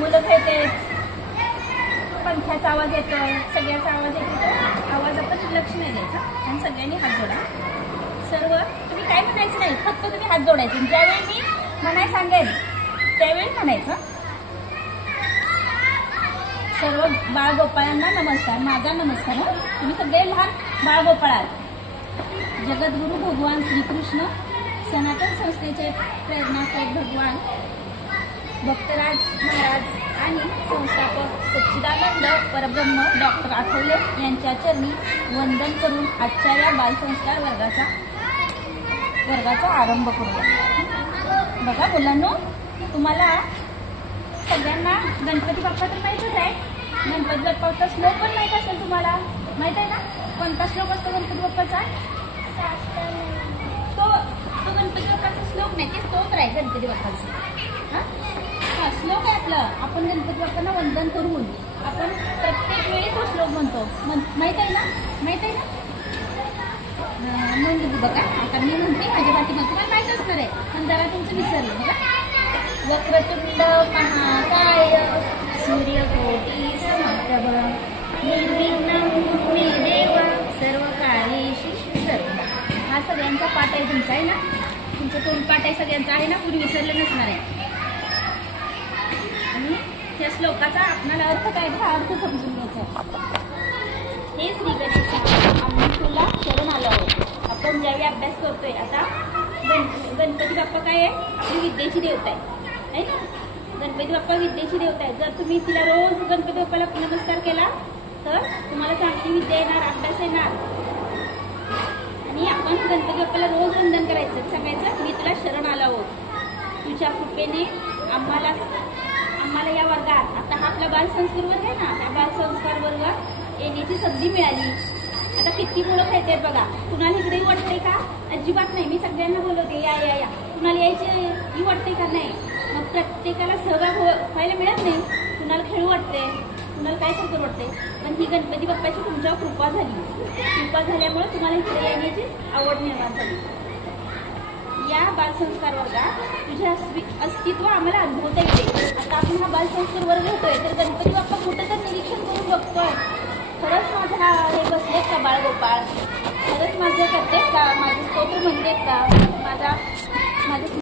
मुलं खेळतात, पंख्याचा आवाज येतोय, सगळ्याचा आवाज येतो. आवाज आपण लक्ष नाही द्यायचं आणि सगळ्यांनी हात जोडा. सर्व तुम्ही काय म्हणायचं नाही, फक्त तुम्ही हात जोडायचे. ज्यावेळी मी म्हणाय सांगेल त्यावेळी म्हणायचं. सर्व बाळगोपाळांना नमस्कार, माझा नमस्कार. तुम्ही सगळे लहान बाळगोपाळ आहात. जगद्गुरु भगवान श्रीकृष्ण, सनातन संस्थेचे प्रेरणास्त्रोत भगवान भक्तराज महाराज आणि संस्थापक सच्चिदानंद परब्रह्म डॉक्टर आठवले यांच्या चरणी वंदन करून आजच्या या बालसंस्कार वर्गाचा आरंभ करूया. बघा मुलांनो, तुम्हाला सगळ्यांना गणपती बाप्पा तर माहीतच आहे. गणपती बाप्पाचा श्लोक पण माहीत असेल तुम्हाला, माहित आहे ना? कोणता श्लोक असतो गणपती बाप्पाचा? तो गणपती बाप्पाचा श्लोक नाही, ते स्तोत्र आहे गणपती बाप्पाचं. हा श्लोक आहे आपलं. आपण गणपती बाप्पांना वंदन करून आपण प्रत्येक वेळी तो श्लोक म्हणतो. माहित आहे ना? माहित आहे ना? नोंद बघा. आता मी म्हणते माझ्या पाठीमध्ये, तुम्हाला माहित असणार आहे पण जरा तुमचं विसरलं. बघा, वक्रतुंड महाकाय सूर्यकोटी समप्रभ निर्विघ्नं कुरु देव सर्वकार्येषु सर्वदा. हा सगळ्यांचा पाठ आहे तुमचा, आहे ना? तुमचा तोंड पाठ आहे सगळ्यांचा, आहे ना? पूर्वी विसरलं नसणार आहे. आणि त्या श्लोकाचा आपल्याला अर्थ काय, हा अर्थ समजून घ्यायचा. हे श्री गणेशा, आम्ही तुला शरण आलो आहोत. आपण ज्यावेळी अभ्यास करतोय आता, गणपती बाप्पा काय आहे? आपली विद्येची देवता आहे ना? गणपती बाप्पा विद्येची देवता आहे. जर तुम्ही तिला रोज गणपती बाप्पाला नमस्कार केला तर तुम्हाला चांगली विद्या येणार, अभ्यास येणार. आणि आपण गणपती बाप्पाला रोज वंदन करायचं, सांगायचं मी तुला शरण आलो आहोत. तुझ्या कृपेने आम्हाला या वर्गात, आता हा आपला बालसंस्कार वर्ग आहे ना, त्या बालसंस्कार वर्गात येण्याची संधी मिळाली. आता किती मुलं खेळतात बघा. कुणाला इकडे वाटतंय का? अजिबात नाही. मी सगळ्यांना बोलवते या या या. कुणाला यायची वाटते का? नाही. मग प्रत्येकाला सहभाग व्हायला मिळत नाही. कुणाला खेळू वाटते, कुणाला काय करू वाटते. पण ही गणपती बाप्पाची तुमच्यावर कृपा झाली. कृपा झाल्यामुळे तुम्हाला इकडे येण्याची आवड निर्माण झाली. या बालसंस्कार वर्गात तुझे अस्तित्व आम्हाला अनुभवता येते. आता आपण हा बालसंस्कार वर्ग होतोय तर गणपती बाप्पा कुठं तर निरीक्षण करून बघतोय. खरंच माझा हे बसलेत का बाळगोपाळ? खरंच माझं करतेत का? माझे स्तोत्र म्हणतेत का? माझं